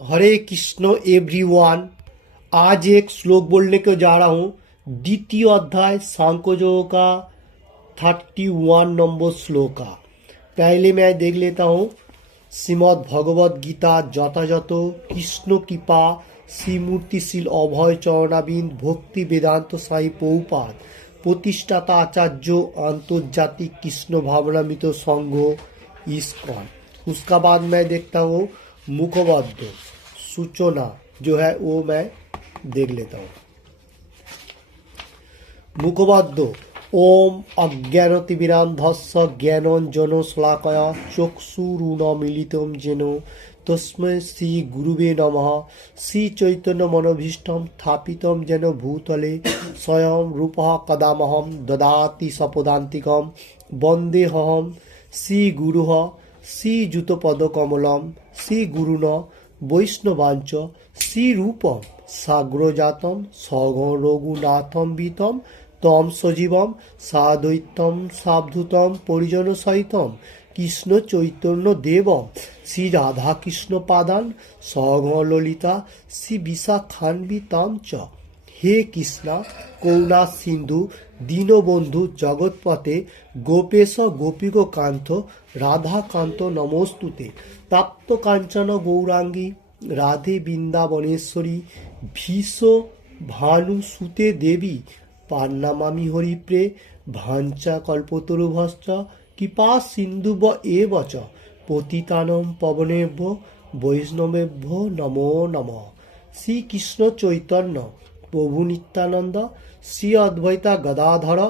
हरे Krishna everyone. आज एक श्लोक बोलने को जा रहा हूँ। द्वितीय अध्याय सांख्य योग का 31 नंबर श्लोक का। पहले मैं देख लेता हूँ। श्रीमद् भगवद गीता যথাযথ কৃষ্ণ কৃপা শ্রীমূর্তিশীল অভয় চরণাবিন্দ ভক্তি বেদান্ত সাই পৌপাদ প্রতিষ্ঠাতা आचार्य आंतर्जातिक कृष्ण भावनामृत संघ इस्कॉन। उसका बाद मैं देखता हूँ मुखबद्ध सूचना जो है वो मैं देख लेता हूँ। मुखबद्ध ओम अज्ञानतिमिरान्धस्य ज्ञानाञ्जनशलाकया चक्षुरुन्मीलितं येन तस्मै श्रीगुरुवे नमः। श्रीचैतन्यमनोभीष्टं स्थापितं येन भूतले स्वयं रूपः कदामहं ददाति सपदान्तिकं वन्देऽहं श्रीगुरुः श्रीयुतपदकमलं श्रीगुरुन् वैष्णवांच श्रीरूपं साग्रजातं सगं रघुनाथं वितं तम सजीवम साद्वैतम सावधूतम परिजन सहितम कृष्ण चैतन्य देवम श्री राधा कृष्ण पादान सगं ललिता श्री विशाखान्वितां च। हे कृष्णा करुणा सिंधु दीनबंधु जगतपते गोपेश गोपिक कांत राधा कांत नमोस्तुते। प्राप्त कांचन गौरांगी राधे वृंदावनेश्वरी भीषो भानुसुते देवी पान्नामामि हरिप्रे भांचा कल्पतरुभश्च कृपा सिन्धुव एव च पतितानं पवनेभ्यो वैष्णवेभ्यो नमो नमः। श्री कृष्ण चैतन्य प्रभु नित्यानंद श्री अद्वैता गदाधर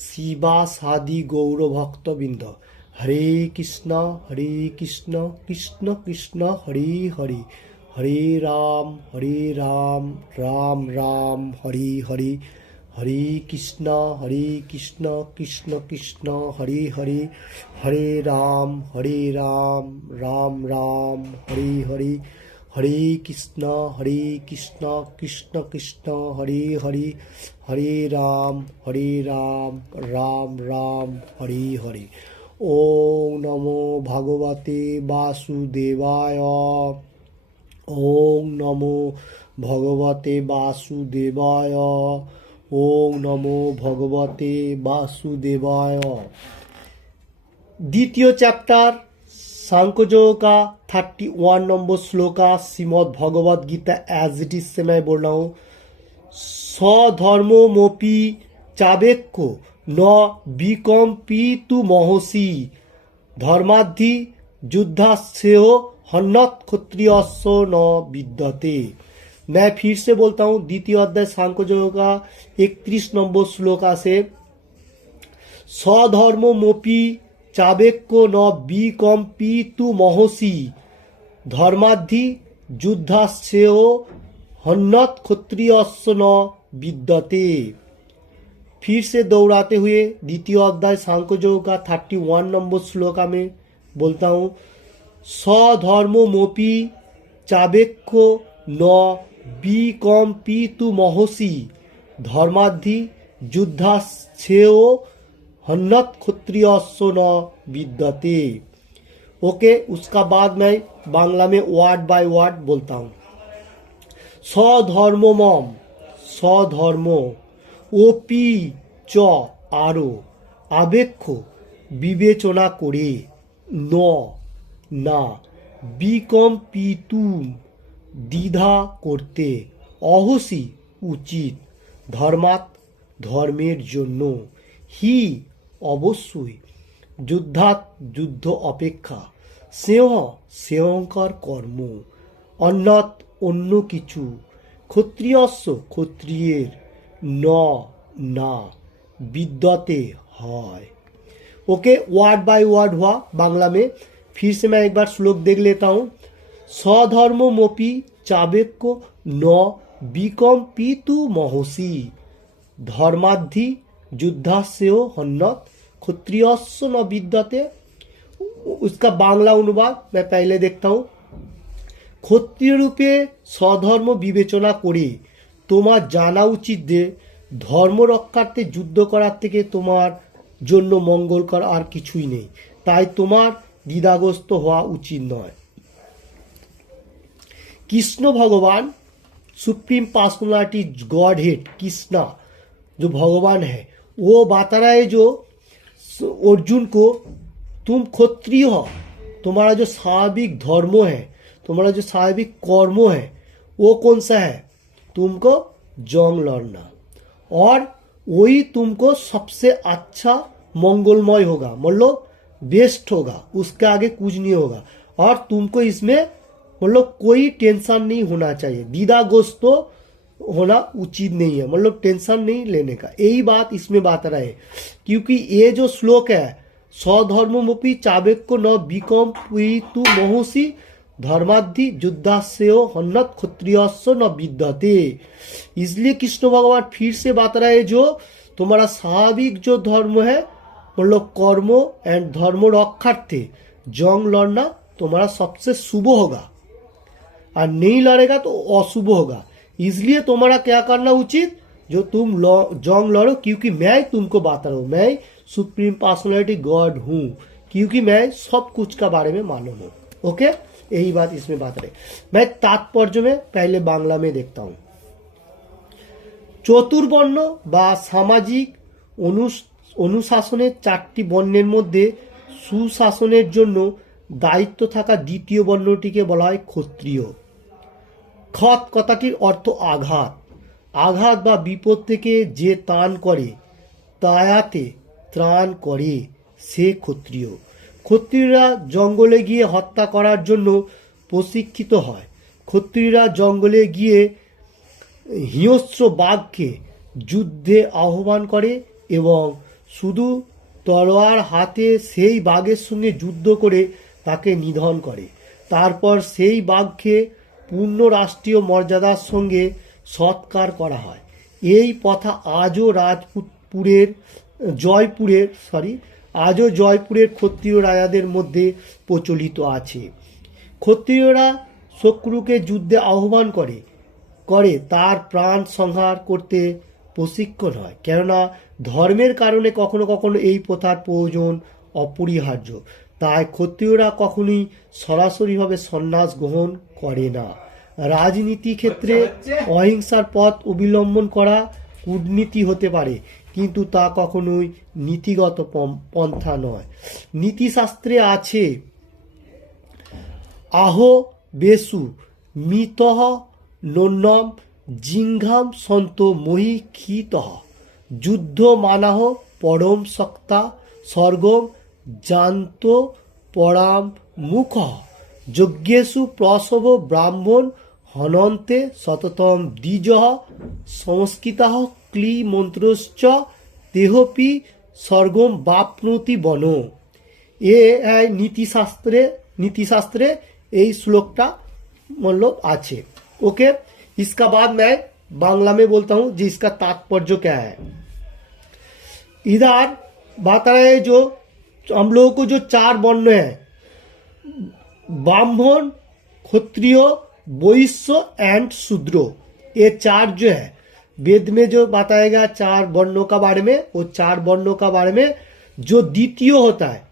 शिवासादि गौर भक्तबिंद। हरे कृष्ण कृष्ण कृष्ण हरे हरे हरे राम राम राम हरे हरे हरे कृष्ण कृष्ण कृष्ण हरे हरे हरे राम राम राम हरे हरे हरे कृष्ण कृष्ण कृष्ण हरे हरे हरे राम राम राम हरे हरे। ओम नमो भगवते वासुदेवाय। ओम नमो भगवते वासुदेवाय। ओम नमो भगवते वासुदेवाय। द्वितीय चैप्टर सांख्य योग का 31 नंबर श्लोक का Shrimad Bhagavad Gita as it is से मैं बोल रहा हूँ। स्वधर्मोपि चावेक्को न विकम्पितु महसि धर्माद्धि युद्धाश्रेयो हन्नत क्षत्रियस्य न विद्यते। मैं फिर से बोलता हूँ। द्वितीय अध्याय सांख्य योग का 31 नंबर श्लोका से स्वधर्मोपि चावेक्को न विकम्पितु महसि धर्माद्धि युद्धाश्रेयो हन्नत क्षत्रियस्य न विद्यते। फिर से दोहराते हुए द्वितीय अध्याय सांख्य योग का 31 नंबर श्लोका में बोलता हूँ। स्वधर्मोपि चावेक्को न विकम्पितु महसि धर्माद्धि युद्धाश्रेयो हन्नत क्षत्रियस्य न विद्यते। ओके, उसका बाद मैं बांग्ला में वर्ड बाय वर्ड बोलता हूँ। स्वधर्ममम स्वधर्म ओपि च आरो आवेक्ष विवेचना करे न ना विकम्पितुम দ্বিধা করতে অহসি উচিত ধর্মাৎ ধর্মের জন্য হি অবশ্যই যুদ্ধাৎ যুদ্ধ অপেক্ষা স্নেহ স্নেহঙ্কর কর্ম অন্যত অন্য কিছু ক্ষত্রিয়স্য ক্ষত্রিয়ের ন না विद्यते হয়। ओके, वर्ड बाय वर्ड हुआ बांग्ला में। फिर से मैं एक बार श्लोक देख लेता हूँ। स्वधर्मोपि चावेक्को न विकम्पितु महसि धर्माद्धि युद्धाश्रेयो हन्नत क्षत्रियस्य न विद्यते। उसका बांग्ला अनुवाद मैं पहले देखता हूँ। क्षत्रिय रूपे स्वधर्म विवेचना करे তোমার জানা উচিত যে ধর্ম রক্ষার্থে যুদ্ধ করার থেকে তোমার জন্য মঙ্গলকর আর কিছুই নেই, তাই তোমার দ্বিধাগ্রস্ত হওয়া উচিত নয়। कृष्ण भगवान supreme personality God head Krishna जो भगवान है वो बता रहा है जो अर्जुन को तुम क्षत्रिय हो, तुम्हारा जो स्वाभाविक धर्म है, तुम्हारा जो स्वाभाविक कर्म है वो कौन सा है, तुमको जंग लड़ना, और वही तुमको सबसे अच्छा मंगलमय होगा, मतलब बेस्ट होगा, उसके आगे कुछ नहीं होगा, और तुमको इसमें मतलब कोई टेंशन नहीं होना चाहिए, द्विधाग्रस्त होना उचित नहीं है, मतलब टेंशन नहीं लेने का, यही बात इसमें बात रहा है। क्योंकि ये जो श्लोक है स्वधर्ममुपी चावेक्को न विकम पुईतु महर्षि धर्माद्धि युद्धास्यो हन्नत क्षत्रियस्व न विद्यते, इसलिए कृष्ण भगवान फिर से बात रहा है जो तुम्हारा स्वाभाविक जो धर्म है मतलब कर्म एंड धर्म रक्षार्थे जंग लड़ना तुम्हारा सबसे शुभ होगा, और नहीं लड़ेगा तो अशुभ होगा, इसलिए तुम्हारा क्या करना उचित, जो तुम जंग लड़ो, क्योंकि मैं तुमको बता रहा हूँ, मैं सुप्रीम पर्सनालिटी गॉड हूँ, क्योंकि मैं सब कुछ का बारे में मालूम हूँ। ओके, यही बात इसमें बात रहे। मैं तात्पर्य में पहले बांग्ला में देखता हूँ। चतुर्बर्ण বা সামাজিক অনুশাসনের চারটি বর্ণের মধ্যে সুশাসনের জন্য দায়িত্ব থাকা দ্বিতীয় বর্ণটিকে বলা হয় ক্ষত্রিয়। খত কথাটির অর্থ আঘাত, আঘাত বা বিপদ থেকে যে ত্রাণ করে, তায়াতে ত্রাণ করে সে ক্ষত্রিয়। ক্ষত্রিয়রা জঙ্গলে গিয়ে হত্যা করার জন্য প্রশিক্ষিত হয়। ক্ষত্রিয়রা জঙ্গলে গিয়ে হিংস্র বাঘকে যুদ্ধে আহ্বান করে এবং শুধু তলোয়ার হাতে সেই বাঘের সঙ্গে যুদ্ধ করে তাকে নিধন করে, তারপর সেই বাঘকে পূর্ণ রাষ্ট্রীয় মর্যাদার সঙ্গে সৎকার করা হয়। এই প্রথা আজও জয়পুরের ক্ষত্রিয় রাজাদের মধ্যে প্রচলিত আছে। ক্ষত্রিয়রা শত্রুকে যুদ্ধে আহ্বান করে তার প্রাণ সংহার করতে প্রশিক্ষণ হয়, কেননা ধর্মের কারণে কখনো কখনো এই প্রথার প্রয়োজন অপরিহার্য, তাই ক্ষত্রিয়রা কখনোই সরাসরিভাবে সন্ন্যাস গ্রহণ করে না। রাজনীতি ক্ষেত্রে অহিংসার পথ অবলম্বন করা কূটনীতি হতে পারে, কিন্তু তা কখনোই নীতিগত পন্থা নয়। নীতিশাস্ত্রে আছে আহো বেসু মিতঃ নন্যম জিঙ্ঘাম সন্ত মহি ক্ষিতঃ যুদ্ধ মানাহ পরম সক্তা স্বর্গম জান্ত পরাম মুখ যজ্ঞেষু প্রসব ব্রাহ্মণ হনন্তে সততম দ্বিজ সংস্কৃত ক্লি মন্ত্রশ্চ দেহপি স্বর্গম বাপ্নোতি বন। ये है नीतिशास्त्रे यही श्लोकटा मतलब आछे। ओके, इसका बाद मैं बांग्ला में बोलता हूँ जी इसका तात्पर्य क्या है। इधर बता रहे जो हम लोगों को जो चार वर्ण है ब्राह्मण क्षत्रिय वैश्य एंड शूद्र, ये चार जो है वेद में जो बताएगा चार वर्णों का बारे में, वो चार वर्णों का बारे में जो द्वितीय होता है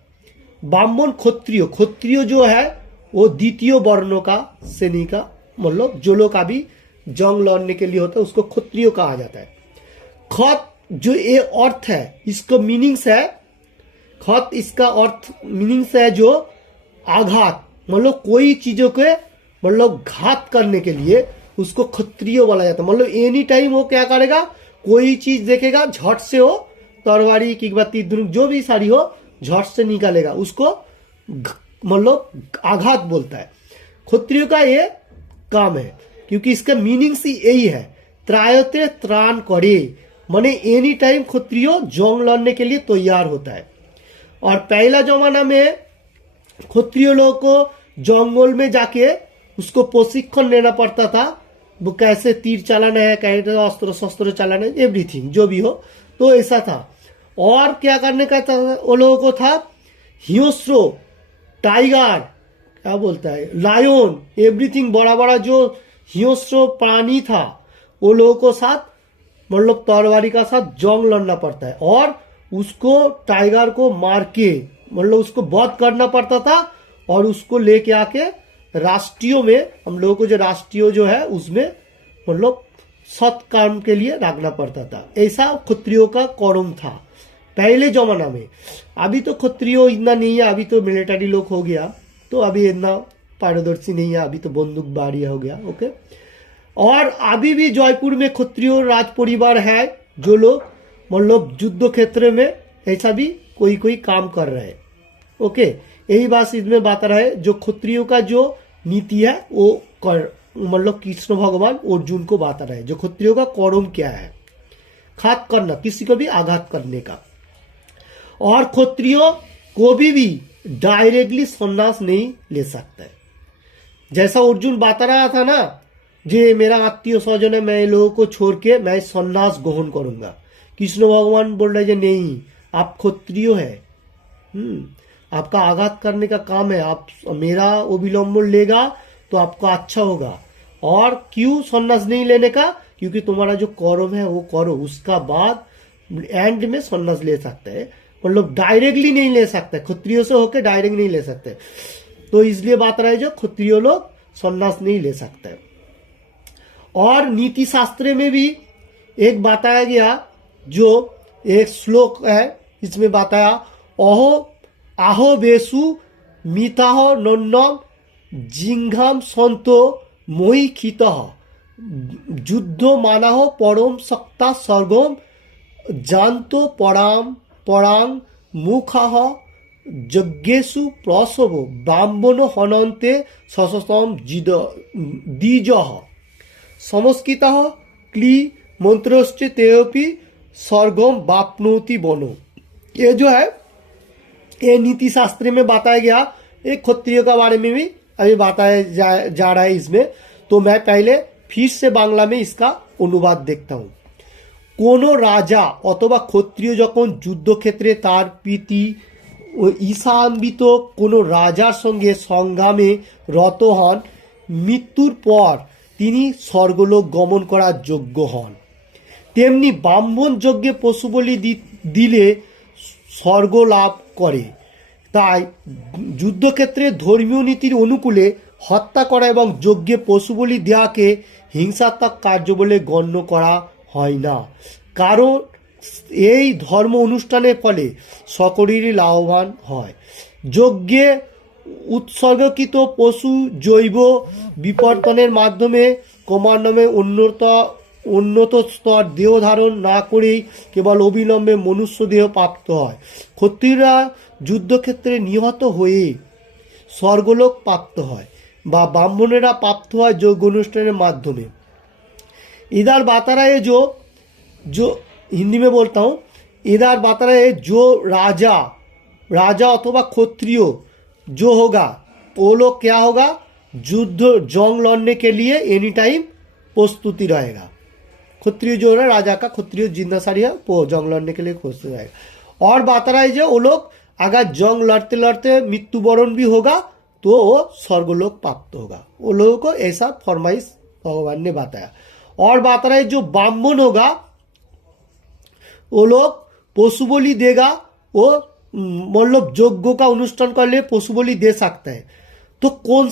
ब्राह्मण क्षत्रिय जो है वो द्वितीय वर्णों का श्रेणी का मतलब जो लोग अभी जंग लड़ने के लिए होता है उसको क्षत्रिय कहा जाता है। खत जो ये अर्थ है इसको मीनिंग्स है, खत इसका अर्थ मीनिंग्स है जो आघात, मतलब कोई चीजों के मतलब घात करने के लिए उसको क्षत्रिय बोला जाता है। मतलब एनी टाइम वो क्या करेगा, कोई चीज देखेगा झट से हो तरवारी की तीर जो भी सारी हो झट से निकालेगा, उसको मतलब आघात बोलता है। क्षत्रिय का ये काम है, क्योंकि इसका मीनिंग्स ही यही है त्रायते त्राण करे, माने एनी टाइम क्षत्रिय जंग लड़ने के लिए तैयार होता है। और पहला जमाना में क्षत्रिय लोगों को जंगल में जाके उसको प्रशिक्षण लेना पड़ता था, वो कैसे तीर चलाना है, कैसे अस्त्र शस्त्र चलाना है, एवरीथिंग जो भी हो, तो ऐसा था। और क्या करने का था वो लोगों को था, हिंस्र टाइगर क्या बोलता है लायन एवरीथिंग बड़ा बड़ा जो हिंस्र प्राणी था वो लोगों को साथ मतलब तलवारी का साथ जंग लड़ना पड़ता है, और उसको टाइगर को मार के मतलब उसको वध करना पड़ता था और उसको लेके आके राष्ट्रीय में हम लोगों को जो राष्ट्रीय जो है उसमें मतलब सत्कर्म के लिए रखना पड़ता था। ऐसा क्षत्रियों का कौरम था पहले जमाना में। अभी तो क्षत्रियो इतना नहीं है, अभी तो मिलिट्री लोग हो गया, तो अभी इतना पारदर्शी नहीं है, अभी तो बंदूकबारी हो गया। ओके, और अभी भी जयपुर में क्षत्रियो राज परिवार है जो लोग मतलब युद्ध क्षेत्र में ऐसा भी कोई कोई काम कर रहे हैं। ओके, यही बात इसमें बता रहा है, जो क्षत्रियो का जो नीति है वो कर मतलब कृष्ण भगवान अर्जुन को बता रहे हैं जो क्षत्रियो का कर्म क्या है, घात करना, किसी को भी आघात करने का। और क्षत्रियो को भी डायरेक्टली संन्यास नहीं ले सकता है। जैसा अर्जुन बता रहा था ना, जे मेरा आत्मीय स्वजन है, मैं लोगों को छोड़ के मैं संन्यास ग्रहण करूंगा। कृष्ण भगवान बोल रहे नहीं, आप क्षत्रिय है, आपका आघात करने का काम है, आप मेरा अविलंबन लेगा तो आपका अच्छा होगा। और क्यों संन्यास नहीं लेने का? क्योंकि तुम्हारा जो कर्म है वो करो, उसका बाद एंड में संन्यास ले सकते हैं, मतलब डायरेक्टली नहीं ले सकते, क्षत्रियो से होकर डायरेक्ट नहीं ले सकते। तो इसलिए बात रहा है जो क्षत्रियो लोग संन्यास नहीं ले सकते। और नीति शास्त्र में भी एक बताया गया, जो एक श्लोक है इसमें बताया, अहो आहो बेसु मिताह नन्नम जिंघाम संतो मोहि खितः युद्ध मानाह परम सक्ता सर्गम जानतो पराम परांग मुखाह यज्ञेषु प्रसव ब्राह्मण हनन्ते सशस्तम द्विजः संस्कृतः क्ली मंत्रोश्च तेपि सर्गम वाप्नोति बनो। ये जो है ये नीति शास्त्र में बताया गया, एक क्षत्रिय के बारे में भी अभी बताया जा रहा है इसमें। तो मैं पहले फिर से बांग्ला में इसका अनुवाद देखता हूँ। कोनो राजा अथवा क्षत्रिय যখন যুদ্ধক্ষেত্রে তার প্রীতি ও ঈশান্বিত কোনো রাজার সঙ্গে সংগ্রামে রত হন, মৃত্যুর পর তিনি স্বর্গলোক গমন করার যোগ্য হন। তেমনি ব্রাহ্মণ যজ্ঞে পশু বলি দিলে স্বর্গ লাভ করে। তাই যুদ্ধক্ষেত্রে ধর্মীয় নীতির অনুকূলে হত্যা করা এবং যজ্ঞে পশু বলি দেওয়াকে হিংসাত্মক কার্য বলে গণ্য করা হয় না, কারণ এই ধর্ম অনুষ্ঠানের ফলে সকলেরই লাভবান হয়। যজ্ঞে উৎসর্গকৃত পশু জৈব বিবর্তনের মাধ্যমে ক্রমান্বয়ে উন্নত স্তর দেহ ধারণ না করেই কেবল অবিলম্বে মনুষ্য দেহ প্রাপ্ত হয়। ক্ষত্রিয়রা যুদ্ধক্ষেত্রে নিহত হয়ে স্বর্গলোক প্রাপ্ত হয় বা ব্রাহ্মণেরা প্রাপ্ত হয় যজ্ঞ অনুষ্ঠানের মাধ্যমে। इधर बता रहा है जो हिंदी में बोलता हूँ, इधर बता रहा है जो राजा अथवा क्षत्रिय जो होगा वो लोग क्या होगा, युद्ध जंग लड़ने के लिए एनी टाइम प्रस्तुति रहेगा। क्षत्रिय जो है राजा का, क्षत्रिय जिंदासारी है वो जंग लड़ने के लिए प्रस्तुत रहेगा। और बता रहा है जो वो लोग अगर जंग लड़ते लड़ते मृत्युवरण भी होगा तो वो स्वर्गलोक प्राप्त होगा। वो लोगों को ऐसा फरमाइश भगवान ने बताया। और बात रहा है जो ब्राह्मण होगा वो लोग पशु बलि देगा, वो मतलब यज्ञ का अनुष्ठान कर लिए पशु बलि दे सकता है। तो कौन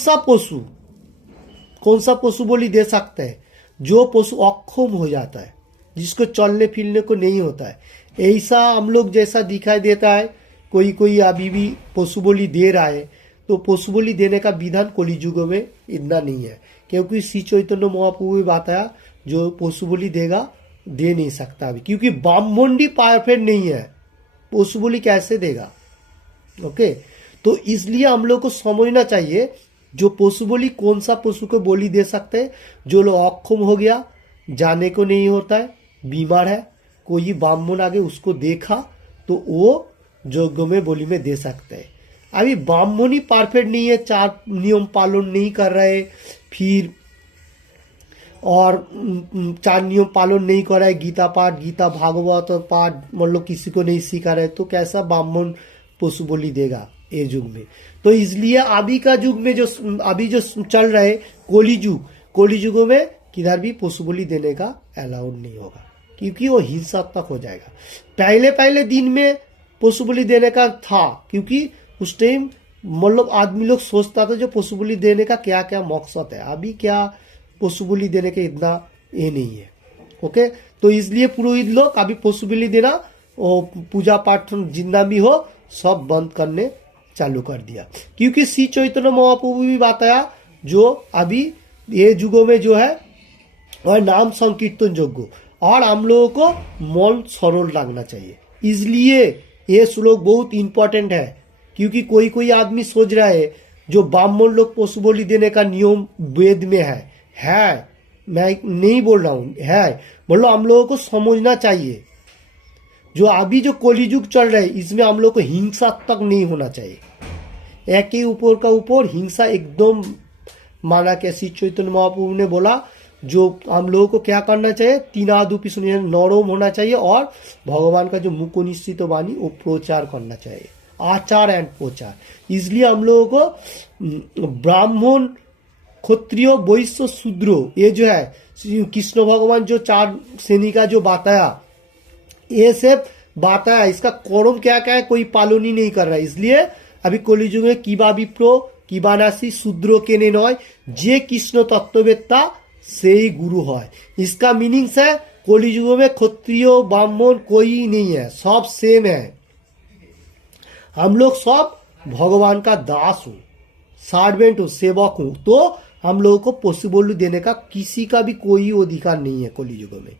सा पशु बलि दे सकता है? जो पशु अक्षम हो जाता है, जिसको चलने फिरने को नहीं होता है। ऐसा हम लोग जैसा दिखाई देता है, कोई अभी भी पशु बलि दे रहा है, तो पशु बलि देने का विधान कलियुग में इतना नहीं है, क्योंकि श्री चैतन्य महाप्रभु ने बताया जो पशु बलि देगा दे नहीं सकता अभी, क्योंकि ब्राह्मण भी परफेक्ट नहीं है, पशु बलि कैसे देगा। ओके, तो इसलिए हम लोग को समझना चाहिए जो पशु बलि कौन सा पशु को बलि दे सकते हैं। जो लोग अक्षम हो गया, जाने को नहीं होता है, बीमार है, कोई ब्राह्मण आगे उसको देखा तो वो यज्ञ में बलि में दे सकते हैं। अभी ब्राह्मण ही परफेक्ट नहीं है, 4 नियम पालन नहीं कर रहे, फिर और 4 नियम पालन नहीं कर रहा है, गीता पाठ, गीता भागवत पाठ मतलब किसी को नहीं सिखा रहे, तो कैसा ब्राह्मण पशु बलि देगा ये युग में। तो इसलिए अभी का युग में जो अभी जो चल रहा है कोली युग में किधर भी पशु बलि देने का अलाउड नहीं होगा, क्योंकि वो हिंसात्मक हो जाएगा। पहले दिन में पशु बलि देने का था, क्योंकि उस टाइम मतलब आदमी लोग सोचता था जो पशु बलि देने का क्या क्या मकसद है, अभी क्या पशु बलि देने का इतना ये नहीं है। ओके, तो इसलिए पुरोहित लोग अभी पशु बलि देना और पूजा पाठ जितना भी हो सब बंद करने चालू कर दिया, क्योंकि श्री चैतन्य महाप्रभु भी बताया जो अभी ये युगों में जो है और नाम संकीर्तन योग्य और हम लोगों को मन सरल लगना चाहिए। इसलिए ये श्लोक बहुत इंपॉर्टेंट है, क्योंकि कोई कोई आदमी सोच रहा है जो ब्राह्मण लोग पशु बलि देने का नियम वेद में है, मैं नहीं बोल रहा हूँ, है मतलब हम लोगों को समझना चाहिए। जो अभी जो कलियुग चल रहा है इसमें हम लोग को हिंसा तक नहीं होना चाहिए, एक ही ऊपर का ऊपर हिंसा एकदम माना। क्या श्री चैतन्य महाप्रभु ने बोला जो हम लोगों को क्या करना चाहिए, तीन आदुपी सुनिए, नरम होना चाहिए और भगवान का जो मुख निश्चित वाणी वो प्रचार करना चाहिए, आचार एंड प्रचार। इसलिए हम लोगों को ब्राह्मण क्षत्रिय वैश्य शूद्र ये जो है कृष्ण भगवान जो चार श्रेणी का जो बताया ये सब बताया, इसका कर्म क्या क्या है कोई पालन ही नहीं कर रहा है। इसलिए अभी कलियुग में किबा विप्रो किबा नासी शूद्र के ने नय जे कृष्ण तत्ववेत्ता से ही गुरु है। इसका मीनिंग्स है कलियुग में क्षत्रिय ब्राह्मण कोई नहीं है, सब सेम है। हम लोग सब भगवान का दास हूँ, सर्वेंट हूँ, सेवक हूँ, तो हम लोगों को पशु बलि देने का किसी का भी कोई अधिकार नहीं है कलियुग में।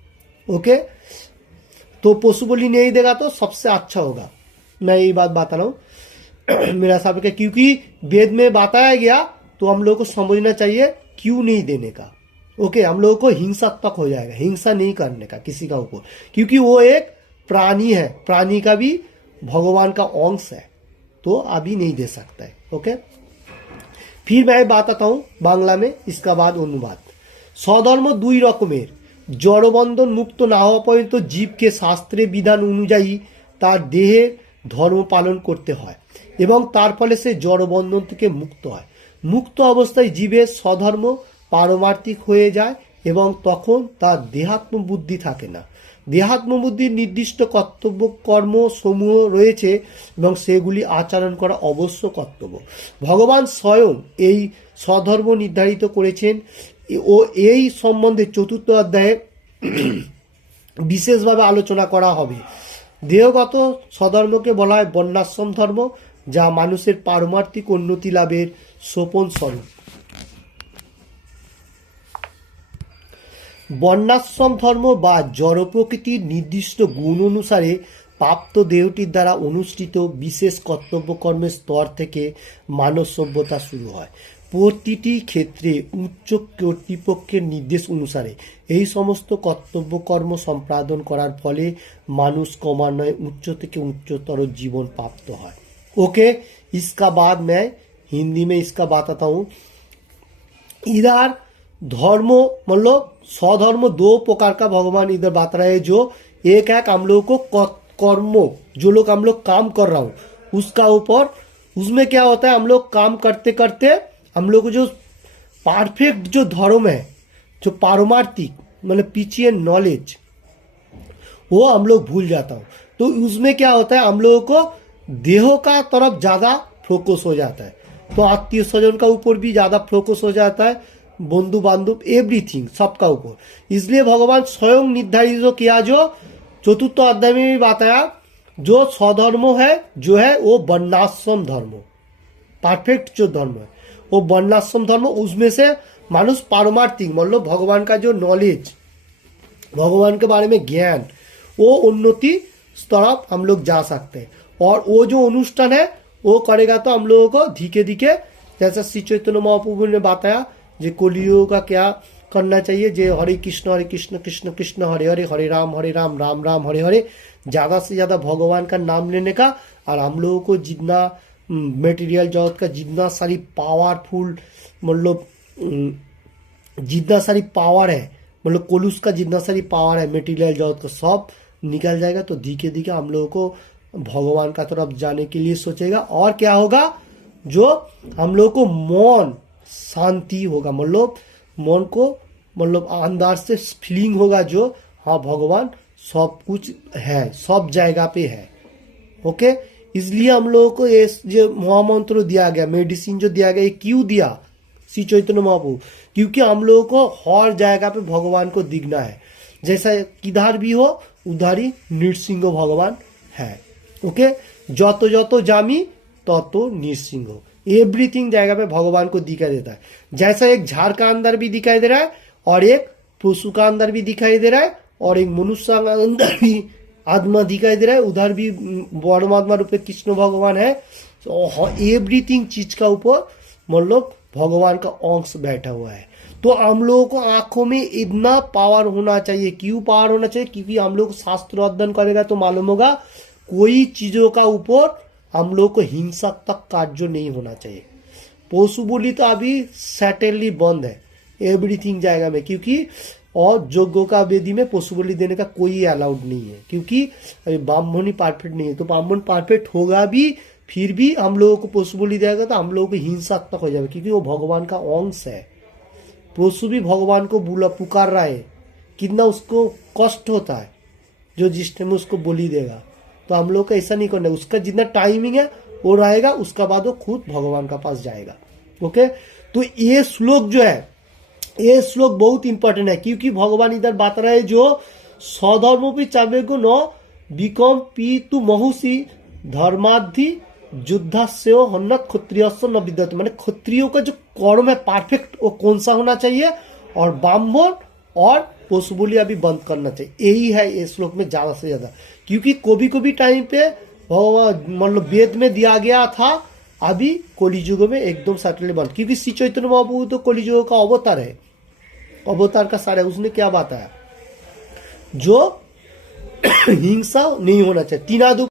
ओके, तो पशु बलि नहीं देगा तो सबसे अच्छा होगा, मैं यही बात बता रहा हूँ मेरा साहब का, क्योंकि वेद में बताया गया तो हम लोगों को समझना चाहिए क्यों नहीं देने का। ओके, हम लोगों को हिंसा तक हो जाएगा, हिंसा नहीं करने का किसी का ऊपर, क्योंकि वो एक प्राणी है, प्राणी का भी भगवान का अंश है, तो अभी नहीं दे सकता है। ओके, फिर मैं बताता हूँ बांग्ला में, इसका बाद अनुवाद। स्वधर्म दुई रकमेर, जड़बंधन मुक्त ना हওয়া পর্যন্ত জীবকে শাস্ত্রে বিধান অনুযায়ী তার দেহে ধর্ম পালন করতে হয় এবং তার ফলে সে জড়বন্ধন থেকে মুক্ত হয়। মুক্ত অবস্থায় জীবের স্বধর্ম পারমার্থিক হয়ে যায় এবং তখন তার দেহাত্ম বুদ্ধি থাকে না। দেহাত্ম বুদ্ধির নির্দিষ্ট কর্তব্য কর্ম সমূহ রয়েছে এবং সেগুলি আচরণ করা অবশ্য কর্তব্য। ভগবান স্বয়ং এই স্বধর্ম নির্ধারিত করেছেন ও এই সম্বন্ধে চতুর্থ অধ্যায়ে বিশেষভাবে আলোচনা করা হবে। দেহগত স্বধর্মকে বলা হয় বর্ণাশ্রম ধর্ম, যা মানুষের পারমার্থিক উন্নতি লাভের সোপান স্বরূপ। বর্ণাশ্রম ধর্ম বা জড় প্রকৃতির নির্দিষ্ট গুণ অনুসারে প্রাপ্ত দেহটির দ্বারা অনুষ্ঠিত বিশেষ কর্তব্য কর্মের স্তর থেকে মানব সভ্যতা শুরু হয়। প্রতিটি ক্ষেত্রে উচ্চ কর্তৃপক্ষের নির্দেশ অনুসারে এই সমস্ত কর্তব্য কর্ম সম্পাদন করার ফলে মানুষ ক্রমান্বয়ে উচ্চ থেকে উচ্চতর জীবন प्राप्त হয়। ओके, इसका बाद मैं हिंदी में इसका बताता हूँ। इधर धर्म मतलब स्वधर्म दो प्रकार का भगवान इधर बता रहे हैं, जो एक है हम लोग को कर्म, जो लोग हम लोग काम कर रहा हूँ उसका ऊपर, उसमें क्या होता है हम लोग काम करते करते हम लोग को जो परफेक्ट जो धर्म है, जो पारमार्थिक मतलब पीछे नॉलेज, वो हम लोग भूल जाता हूँ। तो उसमें क्या होता है हम लोगों को देह का तरफ ज़्यादा फोकस हो जाता है, तो आत्मीय स्वजन का ऊपर भी ज़्यादा फोकस हो जाता है, बंधु बांधव एवरीथिंग सबका ऊपर। इसलिए भगवान स्वयं निर्धारित किया, जो चतुर्थ अध्याय में भी बताया, जो स्वधर्म है जो है वो वर्णाश्रम धर्म, परफेक्ट जो धर्म है वो वर्णाश्रम धर्म, उसमें से मानुष पारमार्थिक मतलब भगवान का जो नॉलेज, भगवान के बारे में ज्ञान, वो उन्नति तरफ हम लोग जा सकते हैं। और वो जो अनुष्ठान है वो करेगा तो हम लोगों को धीरे धीरे, जैसा श्री चैतन्य महाप्रभु ने बताया जो कलियुग का क्या करना चाहिए, जो हरे कृष्ण कृष्ण कृष्ण हरे हरे, हरे राम राम राम हरे हरे, ज़्यादा से ज़्यादा भगवान का नाम लेने का। और हम लोगों को जितना मटेरियल जगत का जितना सारी पावरफुल मतलब जितना सारी पावर है, मतलब कोलूस का जितना सारी पावर है मटेरियल जगत का सब निकल जाएगा, तो धीरे धीरे हम लोगों को भगवान का तरफ जाने के लिए सोचेगा। और क्या होगा, जो हम लोग को मन शांति होगा, मतलब मन को मतलब अंदर से फीलिंग होगा जो हाँ भगवान सब कुछ है, सब जगह पे है। ओके, इसलिए हम लोगों को ये जो महामंत्र दिया गया, मेडिसिन जो दिया गया, ये क्यों दिया श्री चैतन्य महाप्रभु? क्योंकि हम लोगों को हर जगह पे भगवान को दिखना है, जैसा किधर भी हो उधर ही नृसिंह भगवान है। ओके, যত যত जामी ततो नृसिंह, एवरीथिंग जगह पे भगवान को दिखाई देता है। जैसा एक झाड़ का अंदर भी दिखाई दे रहा है और एक पशु का अंदर भी दिखाई दे रहा है और एक मनुष्य का अंदर भी आत्मा दिखाई दे रहा है, उधर भी परमात्मा रूपे कृष्ण भगवान है। एवरीथिंग चीज का ऊपर मतलब भगवान का अंश बैठा हुआ है। तो हम लोगों को आंखों में इतना पावर होना चाहिए। क्यों पावर होना चाहिए? क्योंकि हम लोग शास्त्र अध्ययन करेगा तो मालूम होगा कोई चीजों का ऊपर हम लोग को हिंसात्मक कार्य नहीं होना चाहिए। पशु बोली तो अभी सेटलली बंद है एवरीथिंग जाएगा में, क्योंकि और यज्ञों का वेदी में पशु बलि देने का कोई अलाउड नहीं है, क्योंकि अभी ब्राह्मण ही परफेक्ट नहीं है। तो ब्राह्मण परफेक्ट होगा भी फिर भी हम लोगों को पशु बलि देगा तो हम लोगों को हिंसात्मक हो जाएगा, क्योंकि वो भगवान का अंश है। पशु भी भगवान को बुला पुकार रहा है, कितना उसको कष्ट होता है जो जिस टाइम उसको बलि देगा। तो हम लोग को ऐसा नहीं करना है, उसका जितना टाइमिंग है वो रहेगा, उसका बाद वो खुद भगवान का पास जाएगा। ओके, तो ये श्लोक जो है, ये श्लोक बहुत इंपॉर्टेंट है, क्योंकि भगवान इधर बात रहे जो स्वधर्मोपि चावेगो न विकम पीतु महुषी धर्माधि युद्धस्य हन्न क्षत्रियस्य न विद्यते। माने क्षत्रियों का जो कर्म है परफेक्ट वो कौन सा होना चाहिए, और ब्राह्मण और पशु बलि अभी बंद करना चाहिए। यही है इस श्लोक में ज्यादा से ज्यादा, क्योंकि कभी टाइम पे मतलब वेद में दिया गया था, अभी कलियुग में एकदम सटल बंद। क्योंकि श्री चैतन्य महाप्रभु तो कलियुग का अवतार है, अवतार का सारा। उसने क्या बताया? जो हिंसा नहीं होना चाहिए, तीनादु